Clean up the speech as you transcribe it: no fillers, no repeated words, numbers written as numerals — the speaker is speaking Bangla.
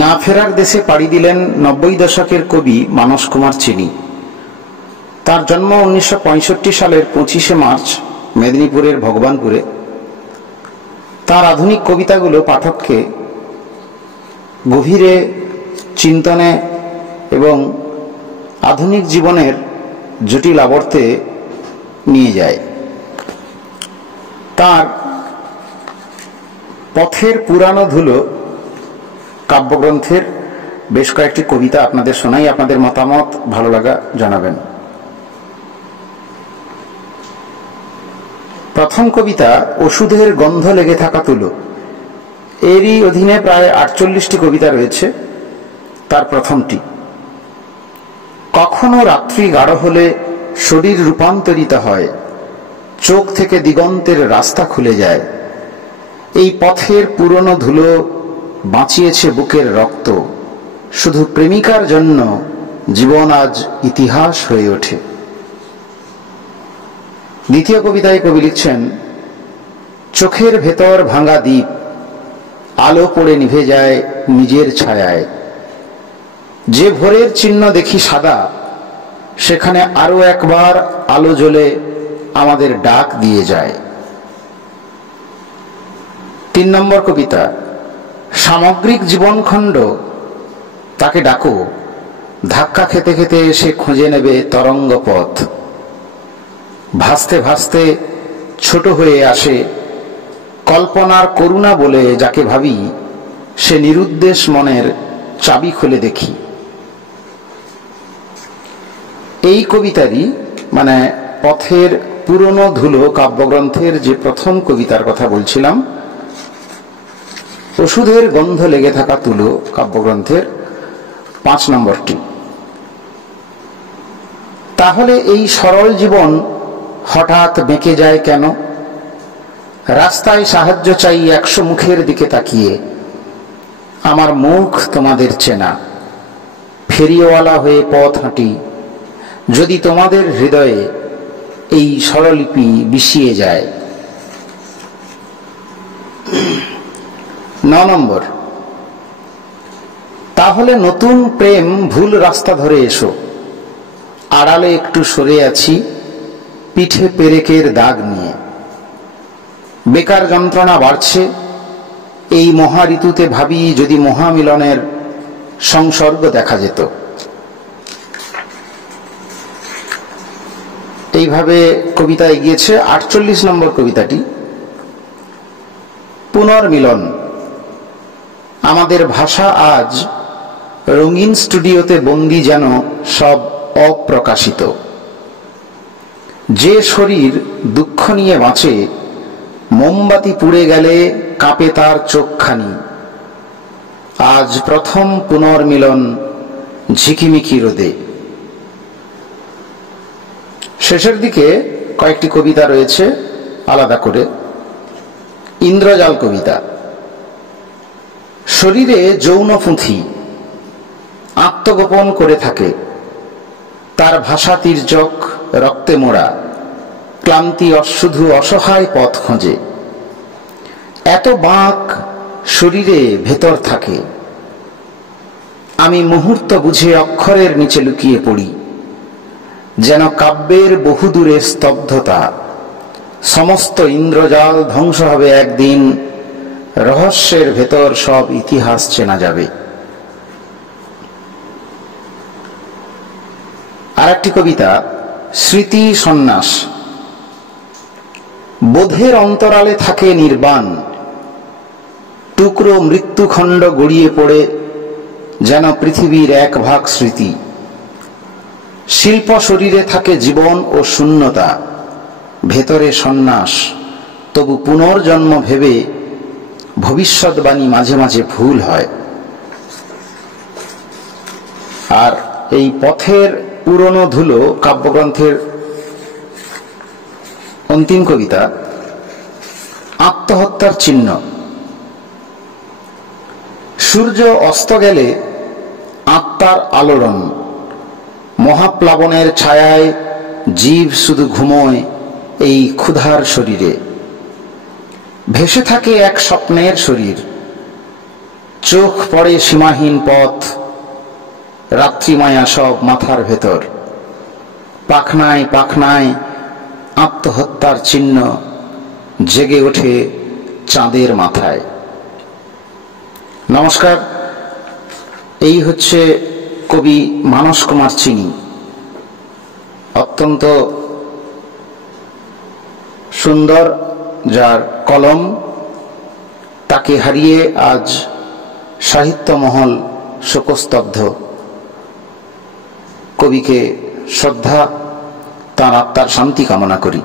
না ফেরার দেশে পাড়ি দিলেন 90 দশকের কবি মানস কুমার চিনি। তার জন্ম 1965 সালের 25শে মার্চ মেদিনীপুরের ভগবানপুরে। তার আধুনিক কবিতাগুলো পাঠককে গভীরে চিন্তনে এবং আধুনিক জীবনের জটিল আবর্তে নিয়ে যায়। তার পথের পুরানো ধুলো কাব্যগ্রন্থের বেশ কয়েকটি কবিতা আপনাদের শোনাই, আপনাদের মতামত ভালো লাগা জানাবেন। প্রথম কবিতা ওষুধের গন্ধ লেগে থাকা তুলো। এরই অধীনে প্রায় 48টি কবিতা রয়েছে। তার প্রথমটি, কখনো রাত্রি গাঢ় হলে শরীর রূপান্তরিত হয়, চোখ থেকে দিগন্তের রাস্তা খুলে যায়। এই পথের পুরনো ধুলো বাঁচিয়েছে বুকের রক্ত, শুধু প্রেমিকার জন্য জীবন আজ ইতিহাস হয়ে ওঠে। দ্বিতীয় কবিতায় কবি লিখছেন, চোখের ভেতর ভাঙা দ্বীপ, আলো পড়ে নিভে যায় নিজের ছায়ায়। যে ভোরের চিহ্ন দেখি সাদা, সেখানে আরো একবার আলো জ্বলে আমাদের ডাক দিয়ে যায়। 3 নম্বর কবিতা, সামগ্রিক জীবনখণ্ড, তাকে ডাকো, ধাক্কা খেতে খেতে সে খুঁজে নেবে তরঙ্গ পথ। ভাসতে ভাসতে ছোট হয়ে আসে, কল্পনার করুণা বলে যাকে ভাবি, সে নিরুদ্দেশ মনের চাবি খুলে দেখি। এই কবিতারই মানে পথের পুরনো ধুলো কাব্যগ্রন্থের যে প্রথম কবিতার কথা বলছিলাম, ওষুধের গন্ধ লেগে থাকা তুলো কাব্যগ্রন্থের 5 নম্বরটি। তাহলে এই সরল জীবন হঠাৎ বেঁকে যায় কেন? রাস্তায় সাহায্য চাই 100 মুখের দিকে তাকিয়ে, আমার মুখ তোমাদের চেনা। ফেরিওয়ালা হয়ে পথ হাঁটি, যদি তোমাদের হৃদয়ে এই স্বরলিপি বিষিয়ে যায়। 9 নম্বর, তাহলে নতুন প্রেম ভুল রাস্তা ধরে এসো, আড়ালে একটু সরে আছি পিঠে পেরেকের দাগ নিয়ে। বেকার যন্ত্রণা বাড়ছে, এই মহা ঋতুতে ভাবি যদি মহামিলনের সংসর্গ দেখা যেত। এইভাবে কবিতা এগিয়েছে। 48 নম্বর কবিতাটি, পুনর্মিলন। আমাদের ভাষা আজ রঙিন স্টুডিওতে বন্দী, যেন সব অপ্রকাশিত। যে শরীর দুঃখ নিয়ে বাঁচে, মোমবাতি পুড়ে গেলে কাঁপে তার চোখখানি। আজ প্রথম পুনর্মিলন ঝিকিমিকি রোদে। শেষের দিকে কয়েকটি কবিতা রয়েছে আলাদা করে। ইন্দ্রজাল কবিতা। শরীরে যৌন পুঁথি আত্মগোপন করে থাকে, তার ভাষা তির্যক, রক্তে মোড়া, ক্লান্তি শুধু অসহায় পথ খোঁজে। এত বাঁক শরীরে ভেতর থাকে, আমি মুহূর্ত বুঝে অক্ষরের নিচে লুকিয়ে পড়ি। যেন কাব্যের বহুদূরের স্তব্ধতা, সমস্ত ইন্দ্রজাল ধ্বংস হবে একদিন, রহস্যের ভেতর সব ইতিহাস চেনা যাবে। আর একটি কবিতা, স্মৃতি সন্ন্যাস। বোধের অন্তরালে থাকে নির্বাণ, টুকরো মৃত্যুখণ্ড গড়িয়ে পড়ে যেন পৃথিবীর 1 ভাগ স্মৃতি। শিল্প শরীরে থাকে জীবন ও শূন্যতা, ভেতরে সন্ন্যাস, তবু পুনর্জন্ম ভেবে ভবিষ্যৎবাণী মাঝে মাঝে ভুল হয়। আর এই পথের পুরনো ধুলো কাব্যগ্রন্থের অন্তিম কবিতা, আত্মহত্যার চিহ্ন। সূর্য অস্ত গেলে আত্মার আলোড়ন, মহাপ্লাবনের ছায়ায় জীব শুধু ঘুমোয় এই ক্ষুধার শরীরে। ভেসে থাকে এক স্বপ্নের শরীর, চোখ পড়ে সীমাহীন পথ, রাত্রিমায়া সব মাথার ভেতর, পাখনায় পাখনায় আত্মহত্যার চিহ্ন জেগে ওঠে চাঁদের মাথায়। নমস্কার, এই হচ্ছে কবি মানস কুমার চিনি। অত্যন্ত সুন্দর যার কলম, তাকে হারিয়ে আজ সাহিত্য মহল শোকস্তব্ধ। কবিকে শ্রদ্ধা, তার আত্মার শান্তি কামনা করি।